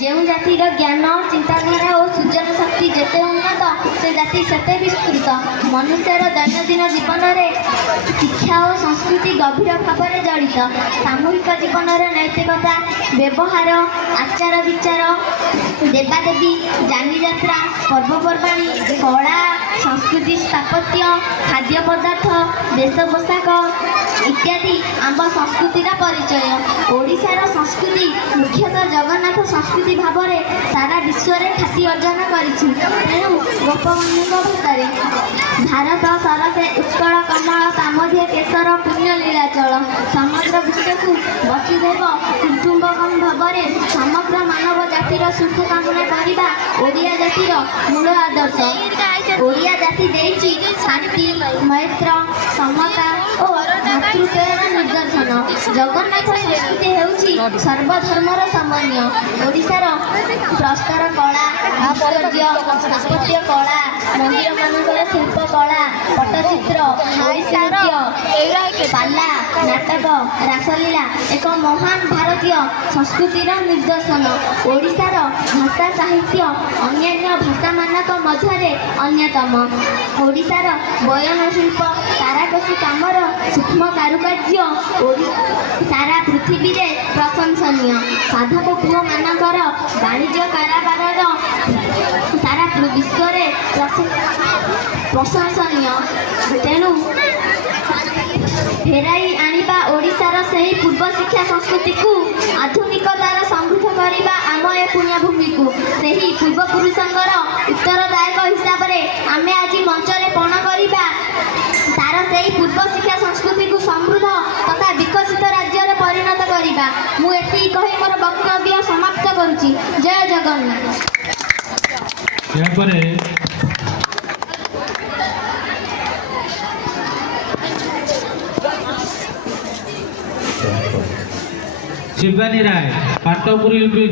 ଯେଉଁ ଜାତିର ଜ୍ଞାନ ଚିନ୍ତାଧାରା ଓ ସୃଜନ ଶକ୍ତି ଯେତେ ଉନ୍ନତ ସେ ଜାତି ସେତେ ବିସ୍ତୃତ। ମନୁଷ୍ୟର ଦୈନନ୍ଦିନ ଜୀବନରେ ଶିକ୍ଷା ଓ ସଂସ୍କୃତି ଗଭୀର ଭାବରେ ଜଡ଼ିତ। ସାମୂହିକ ଜୀବନର ନୈତିକତା, ବ୍ୟବହାର, ଆଚାର ବିଚାର, ଦେବାଦେବୀ, ଯାନିଯାତ୍ରା, ପର୍ବପର୍ବାଣୀ, କଳା, ସଂସ୍କୃତି, ସ୍ଥାପତ୍ୟ, ଖାଦ୍ୟ ପଦାର୍ଥ, ବେଶ ପୋଷାକ ଇତ୍ୟାଦି ଆମ ସଂସ୍କୃତିର ପରିଚୟ। ଓଡ଼ିଶାର ସଂସ୍କୃତି ମୁଖ୍ୟତଃ ଜଗନ୍ନାଥ ସଂସ୍କୃତି ଭାବରେ ସାରା ବିଶ୍ୱରେ ଖ୍ୟାତି ଅର୍ଜନ କରିଛି। ତେଣୁ ଗୋପବନ୍ଧୁଙ୍କ ଭାଷାରେ ଭାରତ ସରସେ ଉତ୍କଳ କମଳ କାମଧେ କେଶର ପୁଣ୍ୟ ଲୀଳାଚଳ। ସମଗ୍ର ବିଶ୍ୱକୁ ବସୁଦେବ କୁଟୁମ୍ବକମ୍ ଭାବରେ ସମଗ୍ର ମାନବ ଜାତିର ସୁଖ କାମନା କରିବା ଓଡ଼ିଆ ଜାତିର ମୂଳ ଆଦର୍ଶ। ଓଡ଼ିଆ ଜାତି ଦେଇଛି ଶାନ୍ତି, ମୈତ୍ର, ସମତା ଓ ଭାତୃତ୍ୱର ନିଦର୍ଶନ। ଜଗନ୍ନାଥ ସଂସ୍କୃତି ହେଉଛି ସର୍ବଧର୍ମର ସମନ୍ୱୟ। ଓଡ଼ିଶାର ପ୍ରସ୍ତର କଳା, ଭାସ୍କର୍ଯ୍ୟ, ସ୍ଥାପତ୍ୟ କଳା, ମନ୍ଦିରମାନଙ୍କର ଶିଳ୍ପ କଳା, ପଟ୍ଟଚିତ୍ର, ଓଡ଼ିଶୀ ନୃତ୍ୟ, ପାଲା, ନାଟକ, ରାସଲୀଳା ଏକ ମହାନ ଭାରତୀୟ ସଂସ୍କୃତିର ନିଦର୍ଶନ। ଓଡ଼ିଶାର ଭାଷା ସାହିତ୍ୟ ଅନ୍ୟାନ୍ୟ ଭାଷାମାନଙ୍କ ମଧ୍ୟରେ ଅନ୍ୟତମ। ଓଡ଼ିଶାର ବୟନ ଶିଳ୍ପ, ତାରକସି କାମର ସୂକ୍ଷ୍ମ କାରୁକାର୍ଯ୍ୟ ସାରା ପୃଥିବୀରେ ପ୍ରଶଂସନୀୟ। ସାଧବ ପୁଅମାନଙ୍କର ବାଣିଜ୍ୟ କାରବାରର ସାରା ବିଶ୍ୱରେ ପ୍ରଶଂସନୀୟ। ତେଣୁ ଫେରାଇ ଆଣିବା ଓଡ଼ିଶାର ସେହି ପୂର୍ବ ଶିକ୍ଷା ସଂସ୍କୃତିକୁ, ଆଧୁନିକତାର ସମୃଦ୍ଧ କରିବା ଆମ ଏ ପୁଣ୍ୟଭୂମିକୁ। ସେହି ପୂର୍ବପୁରୁଷଙ୍କର ଉତ୍ତରଦାୟକ ହିସାବରେ ଆମେ ଆଜି ମଞ୍ଚରେ ପଣ କରିବା ତାର ସେହି ପୂର୍ବ ଶିକ୍ଷା ସଂସ୍କୃତିକୁ ସମୃଦ୍ଧ ତଥା ବିକଶିତ ରାଜ୍ୟରେ ପରିଣତ କରିବା। ମୁଁ ଏତିକି କହି ମୋର ବକ୍ତବ୍ୟ ସମାପ୍ତ କରୁଛି। ଜୟ ଜଗନ୍ନାଥ। ଏହାପରେ ଶିବାନୀ ରାୟ ପାଟପୁରୀ ଚାକିରି